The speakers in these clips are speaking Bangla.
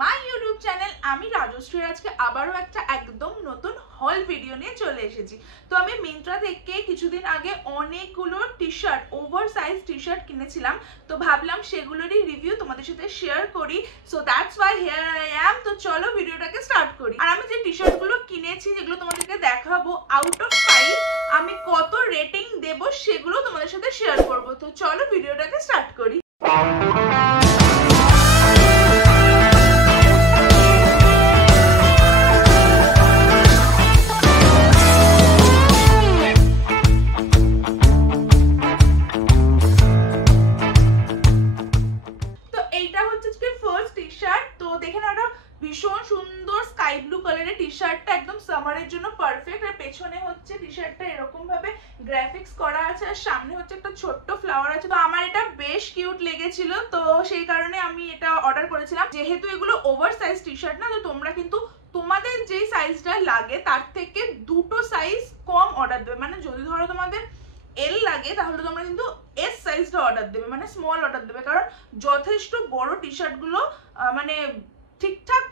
My YouTube channel. আমি রাজশ্রী আজকে আবারও একটা একদম নতুন হল ভিডিও নিয়ে চলে এসেছি। তো আমি মিন্ত্রা থেকে কিছুদিন আগে অনেকগুলো T shirt, over size T shirt কিনেছিলাম, তো ভাবলাম সেগুলোরই রিভিউ তোমাদের সাথে শেয়ার করি। So that's why here I am. তো চলো ভিডিওটাকে স্টার্ট করি। আর আমি যে টি শার্টগুলো কিনেছি, যেগুলো তোমাদেরকে দেখাবো, আউট অফ 5 আমি কত রেটিং দেব সেগুলো তোমাদের সাথে শেয়ার করব। তো চলো ভিডিওটাকে স্টার্ট করি। ভীষণ সুন্দর স্কাই ব্লু কালারের টি শার্টটা, একদম সামারের জন্য পারফেক্ট। আর পেছনে হচ্ছে টি শার্টটা এরকম ভাবে গ্রাফিক্স করা আছে, আর সামনে হচ্ছে একটা ছোট্ট ফ্লাওয়ার আছে। তো আমার এটা বেশ কিউট লেগেছিল, তো সেই কারণে আমি এটা অর্ডার করেছিলাম। যেহেতু এগুলো ওভার সাইজ টি শার্ট না, তো তোমরা কিন্তু তোমাদের যে সাইজটা লাগে তার থেকে দুটো সাইজ কম অর্ডার দেবে। মানে যদি ধরো তোমাদের এল লাগে, তাহলে তোমরা কিন্তু এস সাইজটা অর্ডার দেবে, মানে স্মল অর্ডার দেবে। কারণ যথেষ্ট বড় টি শার্টগুলো মানে ঠিকঠাক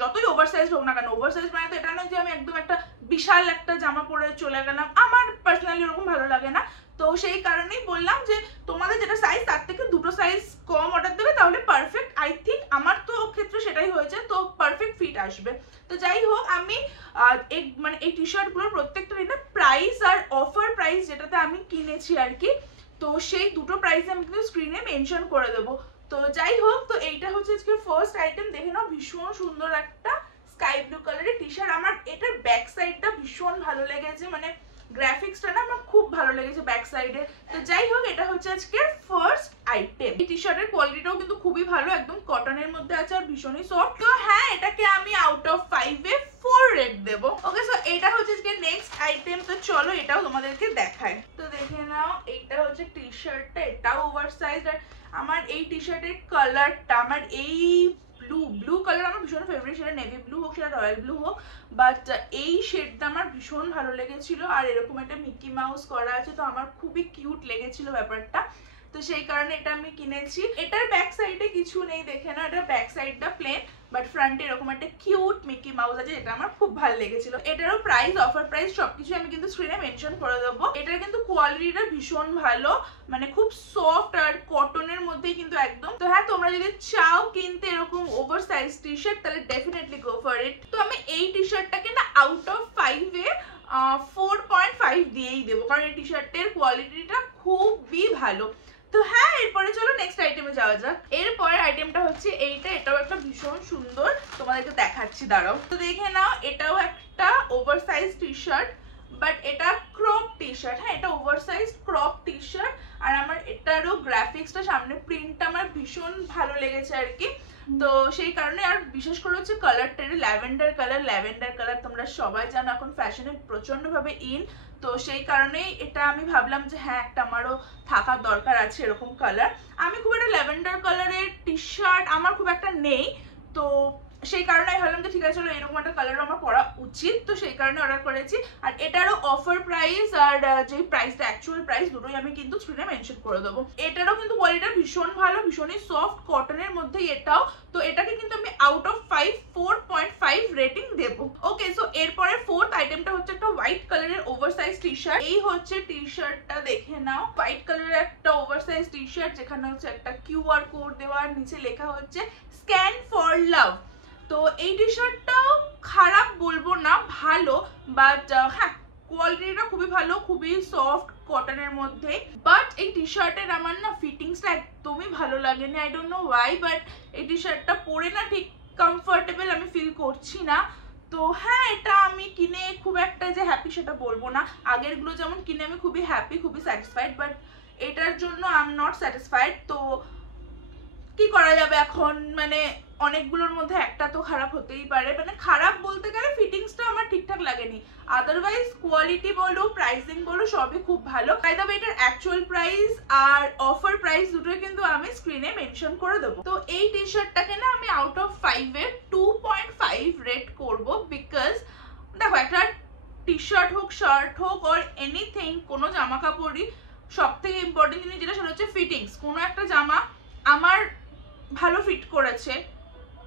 যতই ওভার সাইজ হোক না কেন, ওভার সাইজ মানে তো এটা নয় যে আমি একদম একটা বিশাল একটা জামা পরে চলে গেলাম, আমার পার্সোনালি ওরকম ভালো লাগে না। তো সেই কারণেই বললাম যে তোমাদের যেটা সাইজ তার থেকে দুটো সাইজ কম অর্ডার দেবে, তাহলে পারফেক্ট। আই থিঙ্ক আমার তো ক্ষেত্রে সেটাই হয়েছে, তো পারফেক্ট ফিট আসবে। তো যাই হোক, আমি এই টি শার্টগুলোর প্রত্যেকটারই না প্রাইস আর অফার প্রাইস যেটাতে আমি কিনেছি আর কি, তো সেই দুটো প্রাইস আমি কিন্তু স্ক্রিনে মেনশন করে দেবো। তো যাই হোক, তো এইটা হচ্ছে আজকে ফার্স্ট আইটেম। দেখে নাও, ভীষণ সুন্দর একটা স্কাই ব্লু কালারের টি শার্ট। আমার এটার ব্যাক সাইডটা ভীষণ ভালো লেগেছে, মানে গ্রাফিক্সটা না আমার খুব ভালো লেগেছে ব্যাক সাইডে। তো যাই হোক, এটা হচ্ছে আজকে ফার্স্ট আইটেম। এই টি শার্টের কোয়ালিটিটাও কিন্তু খুবই ভালো, একদম কটনের মধ্যে আছে আর ভীষণই সফট। তো হ্যাঁ, এটাকে আমি আউট অফ 5 এ 4 রেট দেবো। ওকে, সো এটা হচ্ছে আজকে নেক্সট আইটেম। তো চলো এটাও তোমাদেরকে দেখাই। তো দেখে নাও, এইটা হচ্ছে টি শার্টটা, এটাও ওভার সাইজ। আর আমার এই টি শার্টের কালারটা, আমার এই ব্লু কালার আমার ভীষণ ফেভারিট। সেটা নেভি ব্লু হোক, সেটা রয়্যাল ব্লু হোক, বাট এই শেডটা আমার ভীষণ ভালো লেগেছিল। আর এরকম একটা মিকি মাউস করা আছে, তো আমার খুবই কিউট লেগেছিল ব্যাপারটা, তো সেই কারণে এটা আমি কিনেছি। এটার ব্যাক সাইডে কিছু নেই, দেখে না, এটা ব্যাক সাইডটা প্লেন, বাট ফ্রন্টে এরকম একটা কিউট মিকি মাউস আছে, যেটা আমার খুব ভালো লেগেছিল। এটারও প্রাইস, অফার প্রাইস সবকিছু আমি কিন্তু স্ক্রিনে মেনশন করে দেবো। এটার কিন্তু কোয়ালিটিটা ভীষণ ভালো, মানে খুব সফট আর কটনের মধ্যেই কিন্তু একদম। তো হ্যাঁ, তোমরা যদি চাও কিনতে এরকম ওভার সাইজ টি শার্ট, তাহলে ডেফিনেটলি গো ফর ইট। তো আমি এই টি শার্টটাকে না আউট অফ 5 এ 4.5 দিয়েই দেবো, কারণ এই টি শার্টের কোয়ালিটিটা খুবই ভালো। তো হ্যাঁ, এরপরে চলো নেক্সট আইটেমে যাওয়া যাক। এরপরের আইটেমটা হচ্ছে এইটা, এটাও একটা ভীষণ সুন্দর, তোমাদেরকে দেখাচ্ছি, দাঁড়াও। তো দেখে নাও, এটাও একটা oversize T shirt, but এটা ক্রপ টি শার্ট। হ্যাঁ, এটা oversize crop T shirt. আর আমার এটারও গ্রাফিক্সটা, সামনে প্রিন্টটা আমার ভীষণ ভালো লেগেছে আর কি, তো সেই কারণে। আর বিশেষ করে হচ্ছে কালারটা, ল্যাভেন্ডার কালার তোমরা সবাই জানো এখন ফ্যাশনে প্রচন্ড ভাবে ইন, তো সেই কারণেই এটা আমি ভাবলাম যে হ্যাঁ, একটা আমারও থাকার দরকার আছে এরকম কালার। আমি খুব একটা ল্যাভেন্ডার কালারের টি শার্ট আমার খুব একটা নেই, তো সেই কারণে আমি ভাবলাম যে ঠিক আছে, চলো এরকম একটা কালারও আমার পরা উচিত, তো সেই কারণে অর্ডার করেছি। আর এটারও অফার প্রাইস আর যে প্রাইসটা অ্যাকচুয়াল প্রাইস, দুটোই আমি কিন্তু স্ক্রিনে মেনশন করে দেবো। এটারও কিন্তু কোয়ালিটিটা ভীষণ ভালো, ভীষণই সফট কটনের মধ্যেই এটাও। তো এটাকে কিন্তু আমি আউট অফ 5 4.5 রেটিং দেবো। ওকে, সো এরপরে ফোর্থ আইটেমটা হচ্ছে একটা হোয়াইট কালারের ওভার সাইজ টি শার্ট। এই হচ্ছে টি শার্টটা, দেখে নাও, হোয়াইট কালারের একটা ওভার সাইজ টি শার্ট, যেখানে হচ্ছে একটা QR কোড দেওয়া, নিচে লেখা হচ্ছে স্ক্যান ফর লাভ। তো এই টি শার্টটাও খারাপ বলবো না, ভালো, বাট হ্যাঁ, কোয়ালিটিটা খুবই ভালো, খুবই সফট কটনের মধ্যে। বাট এই টি শার্টের আমার না ফিটিংসটা একদমই ভালো লাগেনি, I don't know Y, but এই টি শার্টটা পরে না ঠিক কমফোর্টেবল আমি ফিল করছি না। তো হ্যাঁ, এটা আমি কিনে খুব একটা যে হ্যাপি সেটা বলবো না। আগেরগুলো যেমন কিনে আমি খুবই হ্যাপি, খুবই স্যাটিসফাইড, বাট এটার জন্য আই এম নট স্যাটিসফাইড। তো কি করা যাবে এখন, মানে অনেকগুলোর মধ্যে একটা তো খারাপ হতেই পারে। মানে খারাপ বলতে গেলে ফিটিংসটা আমার ঠিকঠাক লাগেনি, আদারওয়াইজ কোয়ালিটি বলো, প্রাইসিং বলো, সবই খুব ভালো। বাই দ্য ওয়ে, এটার অ্যাকচুয়াল প্রাইস আর অফার প্রাইস দুটোই কিন্তু আমি স্ক্রিনে মেনশন করে দেবো। তো এই টি শার্টটাকে না আমি আউট অফ 5 এ 2.5 রেট করবো, বিকজ দেখো, একটা টি শার্ট হোক, শার্ট হোক, অর এনিথিং, কোনো জামা কাপড়ই সব থেকে ইম্পর্টেন্ট জিনিস যেটা, সেটা হচ্ছে ফিটিংস। কোনো একটা জামা আমার ভালো ফিট করেছে,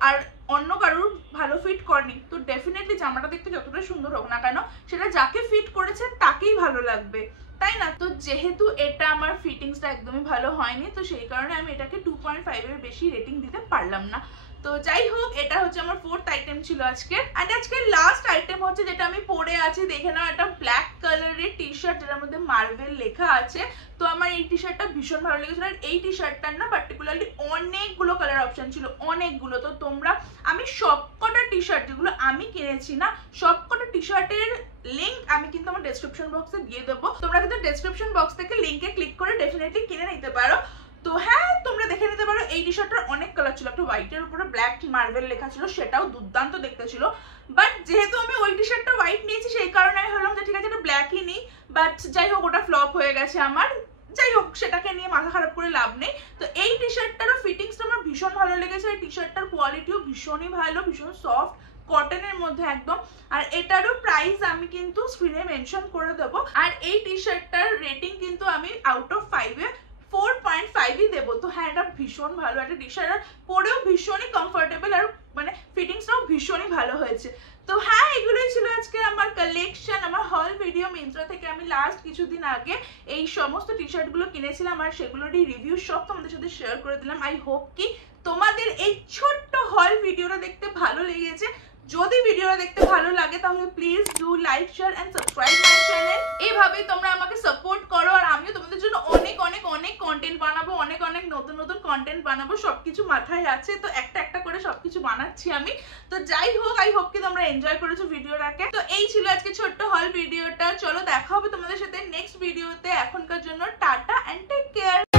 আর অন্য কারোর ভালো ফিট করেনি, তো ডেফিনেটলি জামাটা দেখতে যতটা সুন্দর হোক না কেন সেটা যাকে ফিট করেছে তাকেই ভালো লাগবে, তাই না? তো যেহেতু এটা আমার ফিটিংসটা একদমই ভালো হয়নি, তো সেই কারণে আমি এটাকে 2.5 এর বেশি রেটিং দিতে পারলাম না। তো যাই হোক, এটা হচ্ছে আমার 4th আইটেম ছিল আজকে। এন্ড আজকের লাস্ট আইটেম হচ্ছে যেটা আমি পরে আছি, দেখে নাও, একটা ব্ল্যাক কালারের টি শার্ট যেটার মধ্যে মার্বেল লেখা আছে। তো আমার এই টি শার্টটা ভীষণ ভালো লেগেছিল, আর এই টি শার্টটার না পার্টিকুলারলি অনেকগুলো কালার অপশন ছিল, অনেকগুলো। তো তোমরা, আমি সবকটা টি শার্ট যেগুলো আমি কিনেছি না, সবকটা টি শার্টের লিংক আমি কিন্তু আমার ডেসক্রিপশন বক্সে দিয়ে দেবো, তোমরা কিন্তু ডেসক্রিপশন বক্স থেকে লিংকে ক্লিক করে ডেফিনেটলি কিনে নিতে পারো। তো হ্যাঁ, তোমরা দেখে নিতে পারো। এই টি শার্টটার অনেক কালার ছিল, একটা হোয়াইটের উপরে ব্ল্যাক মার্বেল লেখা ছিল, সেটাও দুর্দান্ত দেখতে ছিল। বাট যেহেতু আমি ওই টি শার্টটা হোয়াইট নিয়েছি, সেই কারণে আমি ভাবলাম যে ঠিক আছে এটা ব্ল্যাকই নিই। বাট যাই হোক, ওটা ফ্লপ হয়ে গেছে আমার। যাই হোক, সেটাকে নিয়ে মাথা খারাপ করে লাভ নেই। তো এই টি শার্টটারও ফিটিংসটা আমার ভীষণ ভালো লেগেছে, এই টি শার্টটার কোয়ালিটিও ভীষণই ভালো, ভীষণ সফট, কটনের মধ্যে একদম। আর এটারও প্রাইস আমি কিন্তু স্ক্রিনে মেনশন করে দেবো। আর এই টি শার্টটার রেটিং কিন্তু আমি আউট অফ 5-এ 4.5ই দেবো। তো হ্যাঁ, এটা ভীষণ ভালো একটা টি শার্ট, আর পরেও ভীষণই কমফোর্টেবল, আর মানে ফিটিংসটাও ভীষণই ভালো হয়েছে। তো হ্যাঁ, এগুলোই ছিল আজকে আমার কালেকশন, আমার হল ভিডিও। মিন্ত্রা থেকে আমি লাস্ট কিছুদিন আগে এই সমস্ত টি শার্টগুলো কিনেছিলাম, আর সেগুলোরই রিভিউ সব তোমাদের সাথে শেয়ার করে দিলাম। আই হোপ কি তোমাদের এই ছোট্ট হল ভিডিওটা দেখতে ভালো লেগেছে। যদি ভিডিওটা দেখতে ভালো লাগে তাহলে please do like, share and subscribe my channel. এইভাবে তোমরা আমাকে সাপোর্ট করো, আর আমিও তোমাদের জন্য অনেক অনেক অনেক কন্টেন্ট বানাবো, অনেক অনেক নতুন নতুন কন্টেন্ট বানাবো। সবকিছু মাথায় আছে, তো একটা একটা করে সবকিছু বানাচ্ছি আমি। তো যাই হোক, আই হোপ কি তোমরা এনজয় করেছো ভিডিওটাকে। তো এই ছিল আজকে ছোট্ট হল ভিডিওটা। চলো দেখা হবে তোমাদের সাথে নেক্সট ভিডিওতে। এখনকার জন্য টাটা এন্ড টেক কেয়ার।